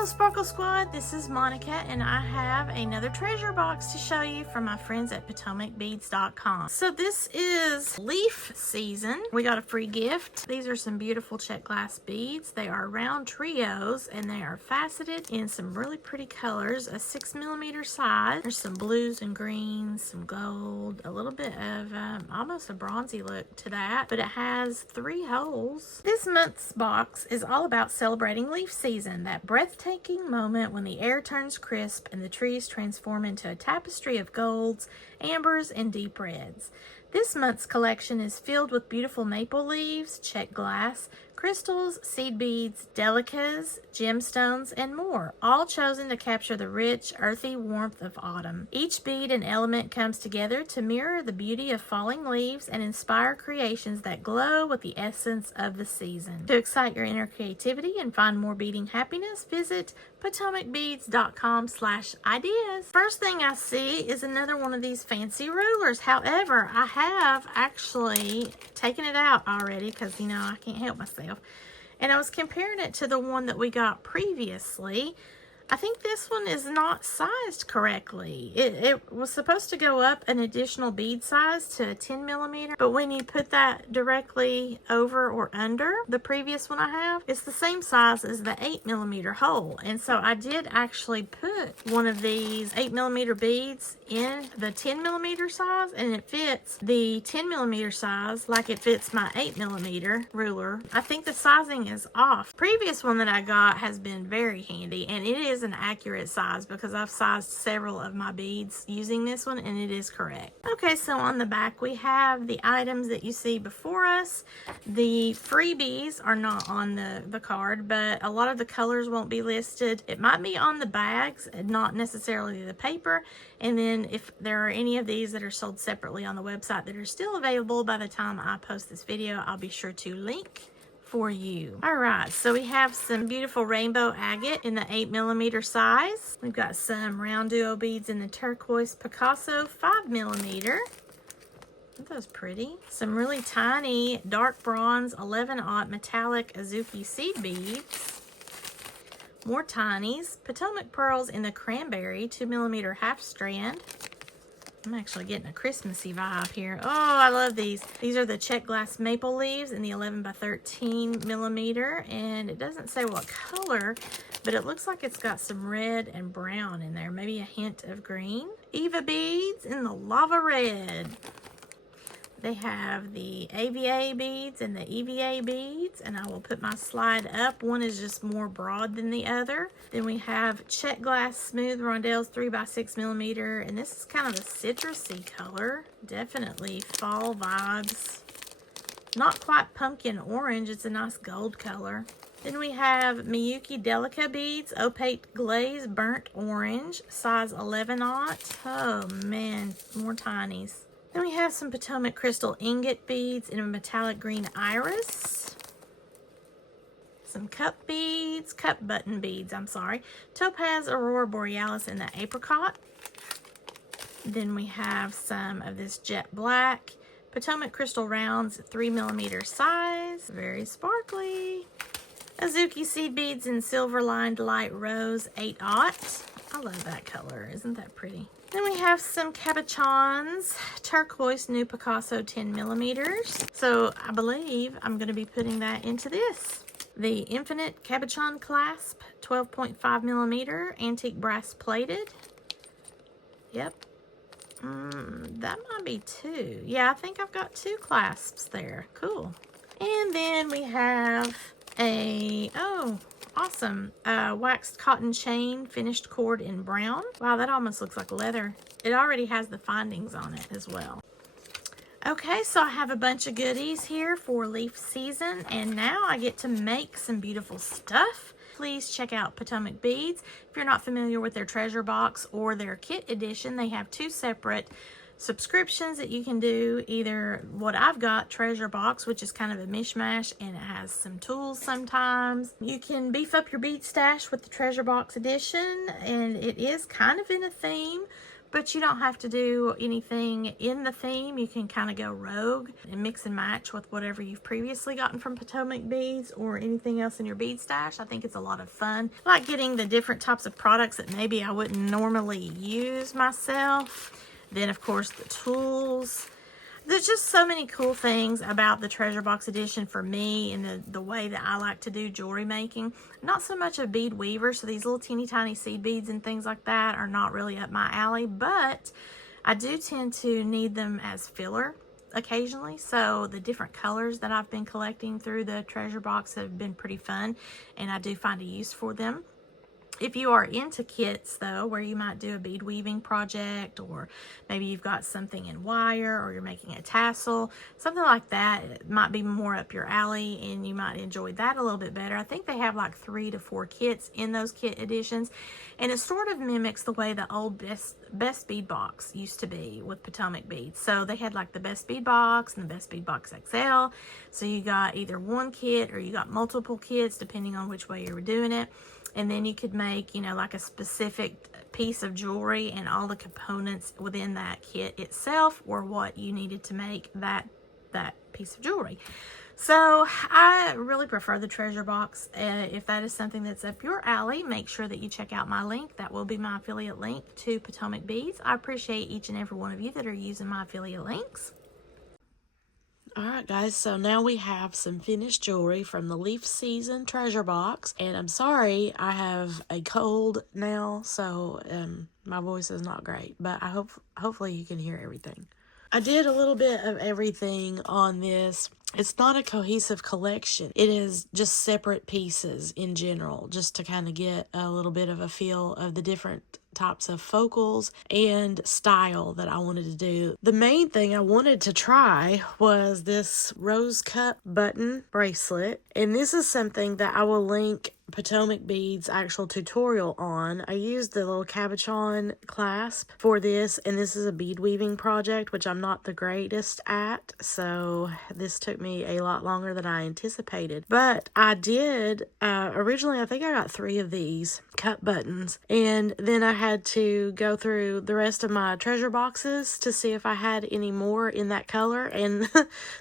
Hello Sparkle Squad, this is Monica and I have another treasure box to show you from my friends at PotomacBeads.com. So this is leaf season. We got a free gift. These are some beautiful check glass beads. They are round trios and they are faceted in some really pretty colors, a 6mm size. There's some blues and greens, some gold, a little bit of almost a bronzy look to that, but it has 3 holes. This month's box is all about celebrating leaf season, that breathtaking moment when the air turns crisp and the trees transform into a tapestry of golds, ambers, and deep reds. This month's collection is filled with beautiful maple leaves, check glass, crystals, seed beads, delicas, gemstones, and more, all chosen to capture the rich, earthy warmth of autumn. Each bead and element comes together to mirror the beauty of falling leaves and inspire creations that glow with the essence of the season. To excite your inner creativity and find more beading happiness, visit PotomacBeads.com/ideas. First thing I see is another one of these fancy rulers. However, I have actually taken it out already because, you know, I can't help myself. And I was comparing it to the one that we got previously. I think this one is not sized correctly. It was supposed to go up an additional bead size to a 10mm, but when you put that directly over or under the previous one I have, it's the same size as the 8mm hole. And so I did actually put one of these 8mm beads in the 10mm size, and it fits the 10mm size like it fits my 8mm ruler. I think the sizing is off. Previous one that I got has been very handy, and it is an accurate size because I've sized several of my beads using this one and it is correct. Okay, so on the back we have the items that you see before us. The freebies are not on the card, but a lot of the colors won't be listed. It might be on the bags, not necessarily the paper. And then if there are any of these that are sold separately on the website that are still available by the time I post this video, I'll be sure to link for you. All right, so we have some beautiful rainbow agate in the 8mm size. We've got some round duo beads in the turquoise Picasso 5mm. Aren't those pretty? Some really tiny dark bronze 11/aught metallic Azuki seed beads. More tinies. Potomac pearls in the cranberry 2mm half strand. I'm actually getting a Christmassy vibe here. Oh, I love these. These are the check glass maple leaves in the 11x13mm, and it doesn't say what color, but it looks like it's got some red and brown in there, maybe a hint of green. Eva beads in the lava red. They have the AVA beads and the EVA beads, and I will put my slide up. One is just more broad than the other. Then we have check glass smooth rondelles 3x6mm, and this is kind of a citrusy color. Definitely fall vibes. Not quite pumpkin orange, it's a nice gold color. Then we have Miyuki Delica beads, opaque glaze burnt orange, size 11/aught. Oh man, more tinies. Then we have some Potomac crystal ingot beads in a metallic green iris. Some cup button beads, I'm sorry. Topaz Aurora Borealis in the apricot. Then we have some of this jet black. Potomac crystal rounds, 3mm size. Very sparkly. Azuki seed beads in silver lined light rose 8/aught. I love that color. Isn't that pretty? Then we have some cabochons, turquoise new Picasso 10mm. So I believe I'm going to be putting that into this. The Infinite Cabochon Clasp, 12.5mm, antique brass plated. Yep. That might be 2. Yeah, I think I've got 2 clasps there. Cool. And then we have a, awesome, waxed cotton chain, finished cord in brown. Wow, that almost looks like leather. It already has the findings on it as well. Okay, so I have a bunch of goodies here for leaf season, and now I get to make some beautiful stuff. Please check out Potomac Beads. If you're not familiar with their treasure box or their kit edition, they have 2 separate subscriptions that you can do. Either what I've got, treasure box, which is kind of a mishmash and it has some tools sometimes. You can beef up your bead stash with the treasure box edition, and it is kind of in a theme But you don't have to do anything in the theme. You can kind of go rogue and mix and match with whatever you've previously gotten from Potomac beads or anything else in your bead stash. I think it's a lot of fun. I like getting the different types of products that maybe I wouldn't normally use myself. Then, of course, the tools. There's just so many cool things about the Treasure Box Edition for me and the way that I like to do jewelry making. Not so much a bead weaver, so these little teeny tiny seed beads and things like that are not really up my alley, but I do tend to need them as filler occasionally. So the different colors that I've been collecting through the Treasure Box have been pretty fun, and I do find a use for them. If you are into kits, though, where you might do a bead weaving project, or maybe you've got something in wire, or you're making a tassel, something like that, it might be more up your alley, and you might enjoy that a little bit better. I think they have like 3 to 4 kits in those kit editions, and it sort of mimics the way the old Best Bead Box used to be with Potomac beads. So they had like the Best Bead Box and the Best Bead Box XL. So you got either one kit or you got multiple kits, depending on which way you were doing it. And then you could make, you know, like a specific piece of jewelry, and all the components within that kit itself were what you needed to make that piece of jewelry. So I really prefer the Treasure Box. If that is something that's up your alley, make sure that you check out my link. That will be my affiliate link to Potomac Beads. I appreciate each and every one of you that are using my affiliate links. Alright guys, so now we have some finished jewelry from the Leaf Season Treasure Box, and I'm sorry I have a cold now, so my voice is not great, but hopefully you can hear everything. I did a little bit of everything on this. It's not a cohesive collection. It is just separate pieces in general, just to kind of get a little bit of a feel of the different types of focals and style that I wanted to do. The main thing I wanted to try was this rose cup button bracelet, and this is something that I will link Potomac Beads actual tutorial on. I used the little cabochon clasp for this, and this is a bead weaving project, which I'm not the greatest at, so this took me a lot longer than I anticipated. But I did, originally I think I got 3 of these cup buttons, and then I had to go through the rest of my treasure boxes to see if I had any more in that color, and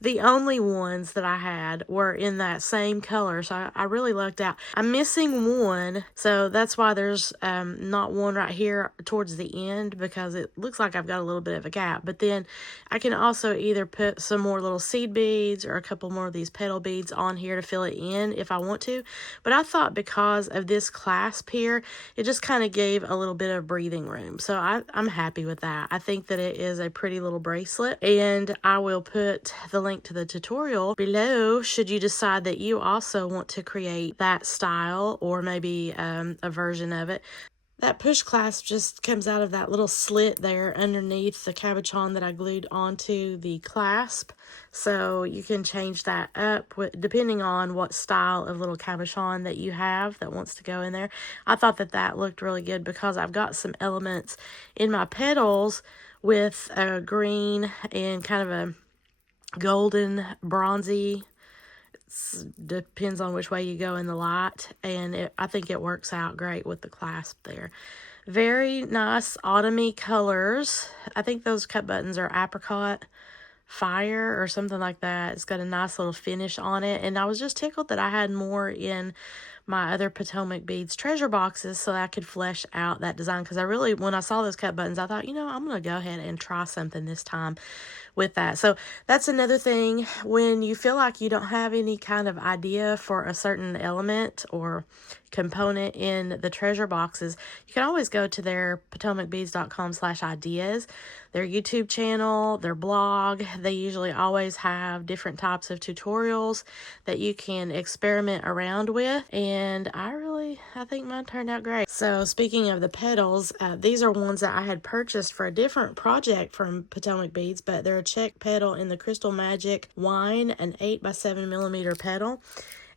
the only ones that I had were in that same color, so I really lucked out. I'm missing one, so that's why there's not one right here towards the end, because it looks like I've got a little bit of a gap. But then I can also either put some more little seed beads or a couple more of these petal beads on here to fill it in if I want to. But I thought because of this clasp here, it just kind of gave a little bit of breathing room, so I'm happy with that. I think that it is a pretty little bracelet, and I will put the link to the tutorial below should you decide that you also want to create that style, or maybe a version of it. That push clasp just comes out of that little slit there underneath the cabochon that I glued onto the clasp. So you can change that up depending on what style of little cabochon that you have that wants to go in there. I thought that that looked really good because I've got some elements in my petals with a green and kind of a golden bronzy. Depends on which way you go in the light, and I think it works out great with the clasp there. Very nice autumny colors. I think those cut buttons are Apricot Fire or something like that. It's got a nice little finish on it, and I was just tickled that I had more in my other Potomac Beads treasure boxes so that I could flesh out that design, because I really, when I saw those cut buttons, I thought, you know, I'm going to go ahead and try something this time with that. So that's another thing, when you feel like you don't have any kind of idea for a certain element or component in the treasure boxes, you can always go to their potomacbeads.com/ideas, their YouTube channel, their blog. They usually always have different types of tutorials that you can experiment around with, and I think mine turned out great. So speaking of the petals, these are ones that I had purchased for a different project from Potomac Beads, but they're a check petal in the Crystal Magic Wine, an 8 by 7 millimeter petal.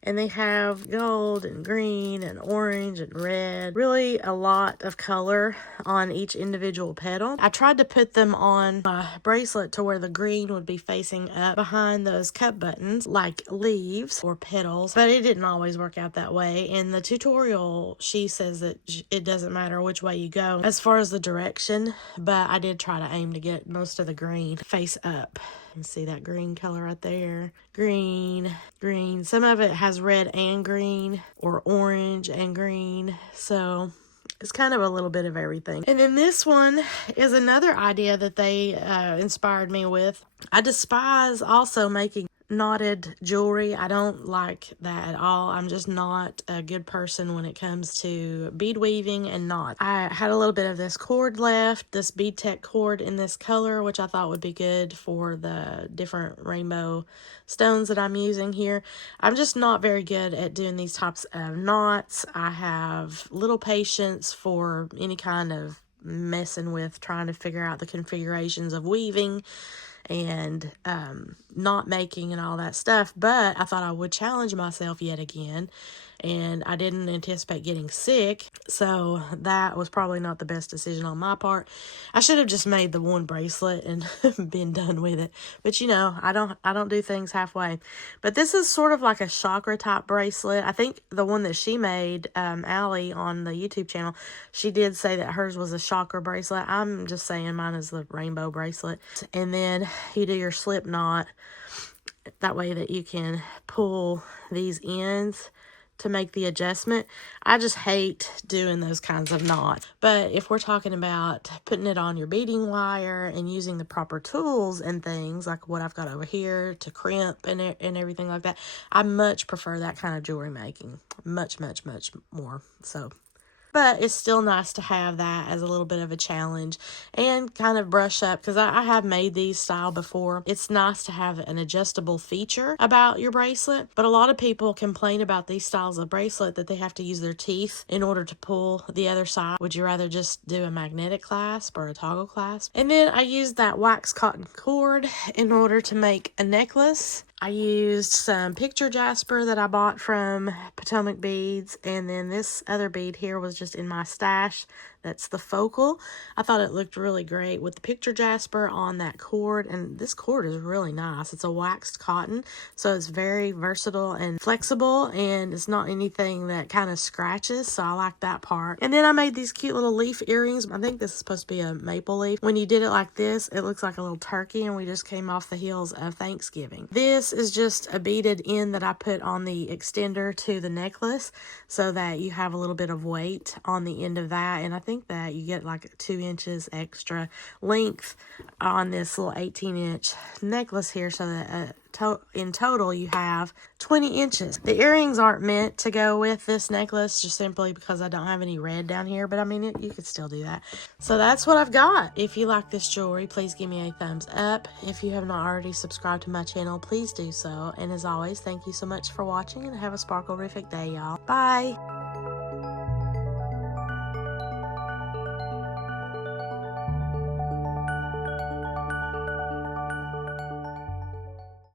And they have gold and green and orange and red. Really a lot of color on each individual petal. I tried to put them on my bracelet to where the green would be facing up behind those cup buttons like leaves or petals, but it didn't always work out that way. In the tutorial, she says that it doesn't matter which way you go as far as the direction, but I did try to aim to get most of the green face up. You see that green color right there. Green, green. Some of it has red and green or orange and green. So it's kind of a little bit of everything. And then this one is another idea that they inspired me with. I despise also making knotted jewelry. I don't like that at all. I'm just not a good person when it comes to bead weaving and knot. I had a little bit of this cord left, this Bead Tech cord in this color, which I thought would be good for the different rainbow stones that I'm using here. I'm just not very good at doing these types of knots. I have little patience for any kind of messing with trying to figure out the configurations of weaving and knot making and all that stuff, but I thought I would challenge myself yet again, and I didn't anticipate getting sick, so that was probably not the best decision on my part. I should have just made the one bracelet and been done with it, but you know, I don't do things halfway. But this is sort of like a chakra type bracelet. I think the one that she made, Allie, on the YouTube channel, she did say that hers was a chakra bracelet. I'm just saying mine is the rainbow bracelet. And then you do your slip knot that way that you can pull these ends to make the adjustment. I just hate doing those kinds of knots. But if we're talking about putting it on your beading wire and using the proper tools and things like what I've got over here to crimp and everything like that, I much prefer that kind of jewelry making. Much, much, much more. So, but it's still nice to have that as a little bit of a challenge and kind of brush up, because I have made these style before. It's nice to have an adjustable feature about your bracelet, but a lot of people complain about these styles of bracelet that they have to use their teeth in order to pull the other side. Would you rather just do a magnetic clasp or a toggle clasp? And then I used that wax cotton cord in order to make a necklace. I used some picture Jasper that I bought from Potomac beads, and then this other bead here was just in my stash. That's the focal. I thought it looked really great with the picture Jasper on that cord, and this cord is really nice. It's a waxed cotton, so it's very versatile and flexible, and it's not anything that kind of scratches, so I like that part. And then I made these cute little leaf earrings. I think this is supposed to be a maple leaf. When you did it like this, it looks like a little turkey, and we just came off the heels of Thanksgiving. This is just a beaded end that I put on the extender to the necklace so that you have a little bit of weight on the end of that, and I think that you get like 2 inches extra length on this little 18-inch necklace here, so that in total you have 20 inches. The earrings aren't meant to go with this necklace just simply because I don't have any red down here, but I mean, you could still do that. So that's what I've got. If you like this jewelry, please give me a thumbs up. If you have not already subscribed to my channel, please do so. And as always, thank you so much for watching, and have a sparkle-rific day, y'all. Bye!